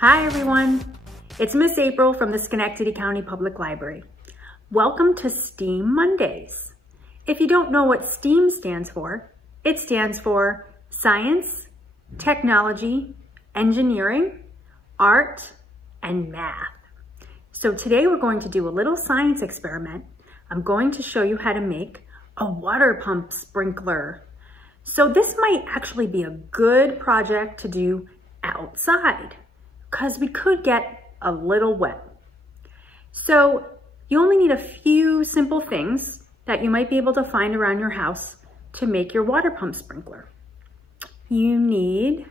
Hi everyone, it's Miss April from the Schenectady County Public Library. Welcome to STEAM Mondays. If you don't know what STEAM stands for, it stands for Science, Technology, Engineering, Art, and Math. So today we're going to do a little science experiment. I'm going to show you how to make a water pump sprinkler. So this might actually be a good project to do outside, because we could get a little wet. So you only need a few simple things that you might be able to find around your house to make your water pump sprinkler. You need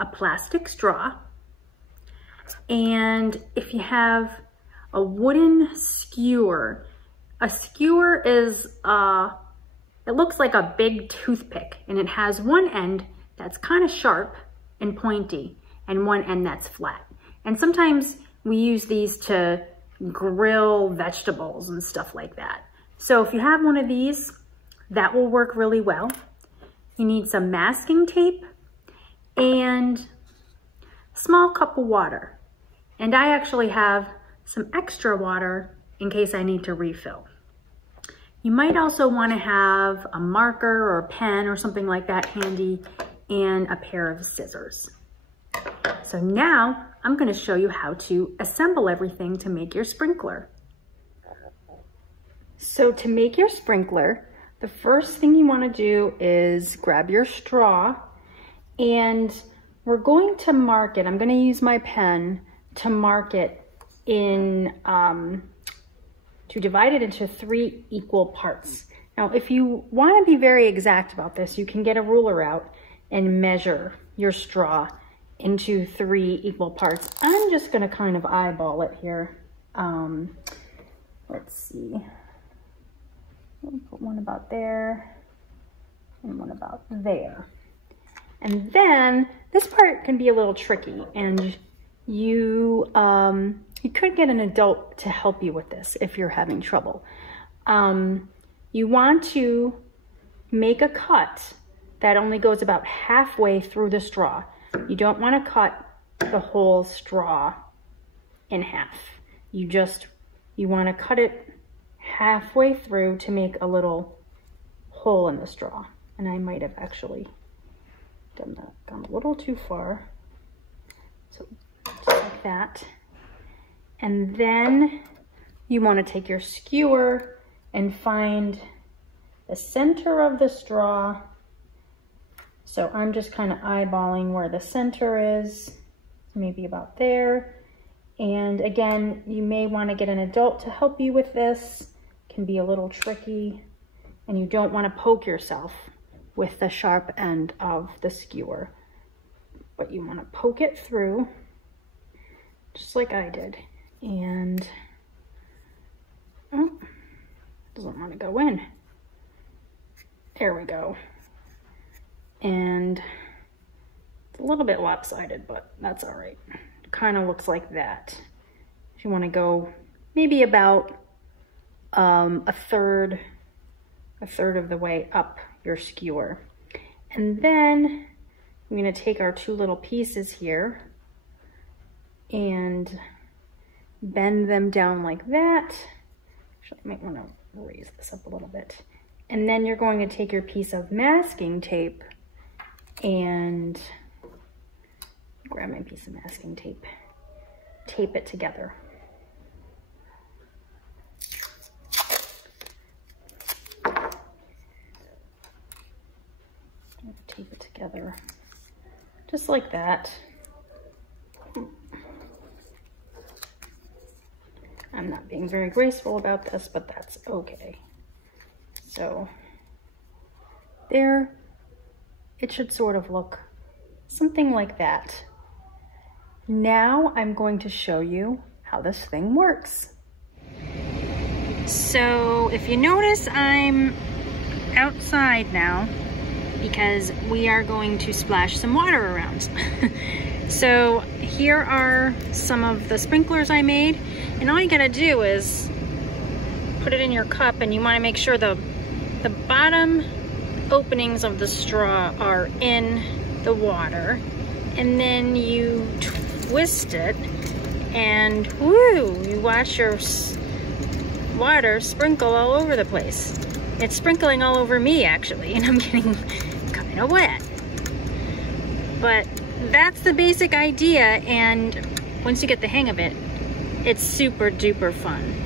a plastic straw, and if you have a wooden skewer, a skewer is, it looks like a big toothpick, and it has one end that's kind of sharp and pointy, and one end that's flat. And sometimes we use these to grill vegetables and stuff like that. So if you have one of these, that will work really well. You need some masking tape and a small cup of water. And I actually have some extra water in case I need to refill. You might also want to have a marker or a pen or something like that handy, and a pair of scissors. So now I'm going to show you how to assemble everything to make your sprinkler. So to make your sprinkler, the first thing you want to do is grab your straw, and we're going to mark it. I'm going to use my pen to mark it in, to divide it into 3 equal parts. Now, if you want to be very exact about this, you can get a ruler out and measure your straw into 3 equal parts. I'm just going to kind of eyeball it here. Let's see. I'll put one about there and one about there. And then this part can be a little tricky, and you could get an adult to help you with this if you're having trouble. You want to make a cut that only goes about halfway through the straw. You don't want to cut the whole straw in half. You want to cut it halfway through to make a little hole in the straw. And I might have actually done that, gone a little too far. So just like that. And then you want to take your skewer and find the center of the straw. So I'm just kind of eyeballing where the center is, maybe about there. And again, you may want to get an adult to help you with this. It can be a little tricky, and you don't want to poke yourself with the sharp end of the skewer, but you want to poke it through just like I did. And oh, doesn't want to go in. There we go. And it's a little bit lopsided, but that's all right. It kind of looks like that. If you want to go maybe about a third of the way up your skewer. And then I'm going to take our 2 little pieces here and bend them down like that. Actually, I might want to raise this up a little bit. And then you're going to take your piece of masking tape and grab my piece of masking tape, tape it together. Tape it together, just like that. I'm not being very graceful about this, but that's okay. So there, it should sort of look something like that. Now I'm going to show you how this thing works. So if you notice, I'm outside now because we are going to splash some water around. So here are some of the sprinklers I made, and all you gotta do is put it in your cup, and you wanna make sure the bottom openings of the straw are in the water, and then you twist it, and woo, you watch your water sprinkle all over the place. It's sprinkling all over me actually, and I'm getting kind of wet. But that's the basic idea, and once you get the hang of it, it's super duper fun.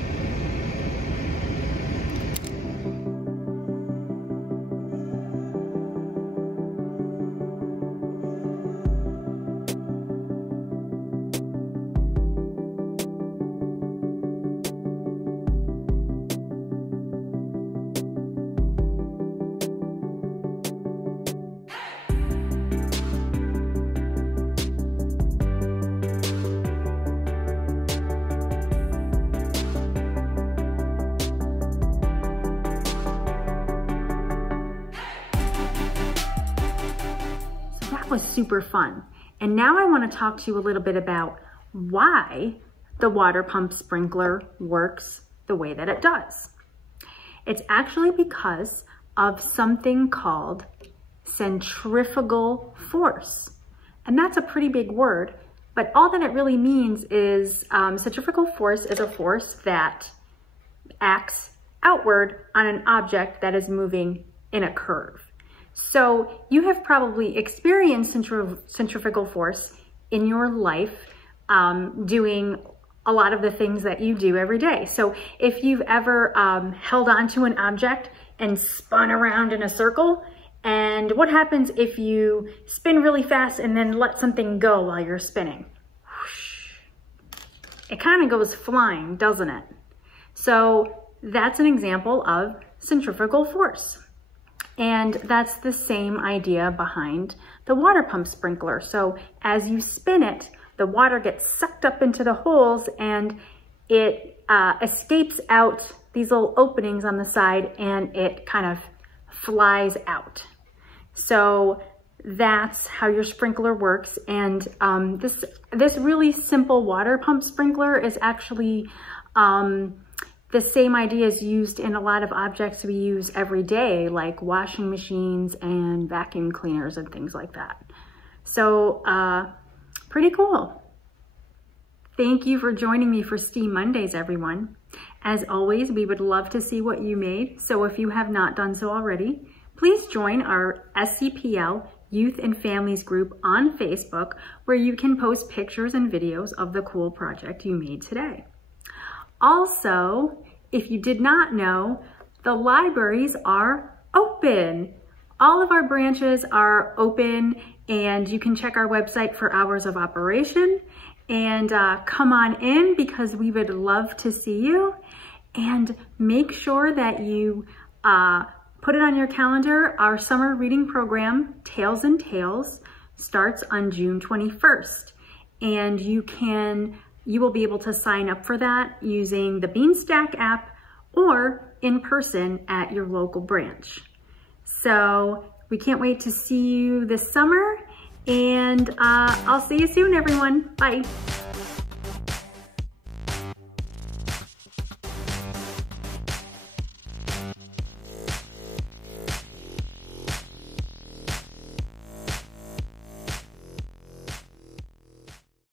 Was super fun. And now I want to talk to you a little bit about why the water pump sprinkler works the way that it does. It's actually because of something called centrifugal force. And that's a pretty big word, but all that it really means is centrifugal force is a force that acts outward on an object that is moving in a curve. So you have probably experienced centrifugal force in your life doing a lot of the things that you do every day. So if you've ever held onto an object and spun around in a circle, and what happens if you spin really fast and then let something go while you're spinning? Whoosh. It kind of goes flying, doesn't it? So that's an example of centrifugal force. And that's the same idea behind the water pump sprinkler. So as you spin it, the water gets sucked up into the holes and it escapes out these little openings on the side and it kind of flies out. So that's how your sprinkler works. And this really simple water pump sprinkler is actually the same idea is used in a lot of objects we use every day, like washing machines and vacuum cleaners and things like that. So pretty cool. Thank you for joining me for STEAM Mondays, everyone. As always, we would love to see what you made. So if you have not done so already, please join our SCPL Youth and Families group on Facebook, where you can post pictures and videos of the cool project you made today. Also, if you did not know, the libraries are open. All of our branches are open, and you can check our website for hours of operation. And come on in, because we would love to see you. And make sure that you put it on your calendar. Our summer reading program, Tales and Tales, starts on June 21st. And you will be able to sign up for that using the Beanstack app or in person at your local branch. So we can't wait to see you this summer, and I'll see you soon, everyone. Bye.